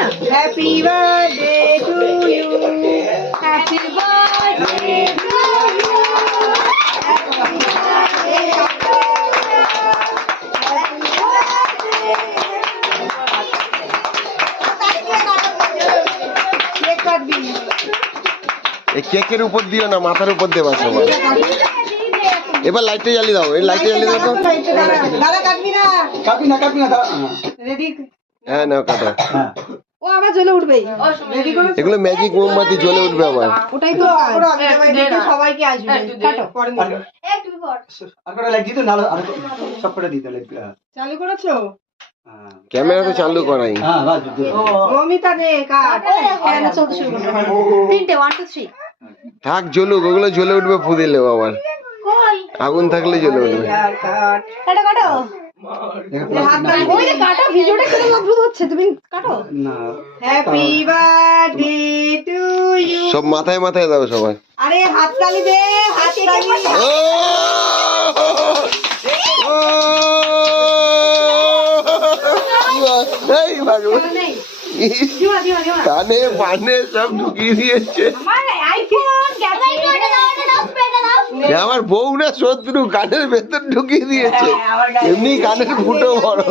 না? Happy birthday to you, happy birthday to you, এই কেকের উপর দিও না, মাথার উপর দেবা সবাই। এবার লাইটটা জ্বালিয়ে দাও, এই লাইটটা জ্বালিয়ে দাও তো। দাদা কাটবি না, রেডি? হ্যাঁ নাও কাটো। ও আবার জ্বলে উঠবেই, রেডি করো। এগুলো ম্যাজিক মোমবাতি জ্বলে উঠবে আবার। ওটাই তো সবাইকে আসবে, কাটো পরে নিবে। চালু করেছো? ক্যামেরা তো চালু করাই। মমিতা নে কাট, চলতে শুরু করতে হবে। তিনটে 1 2 3 থাক জ্বলুক, ওগুলো জ্বলে উঠবে ফু দিলে আবার। আগুন থাকলে জ্বলে উঠবে। কাট কাটো কাটো, হাত বাড়ি ওই যে কাটো, ভিডিওটা কেন অদ্ভুত হচ্ছে, তুমি কাটো না। হ্যাপি বার্থডে টু ইউ, সব মাথায় মাথায় দাও সবাই। আরে হাত তালি দে, হাত তালি। ও! ও! এই ভগবান, কানে পানে সব ঢুকিয়ে দিয়েছে। আমার বউ না শত্রু, কানের ভেতর ঢুকিয়ে দিয়েছে। এমনি কানের ফুটো বড়,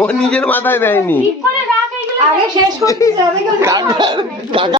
ও নিজের মাথায় দেয়নি। আগে শেষ করতে হবে। কাকা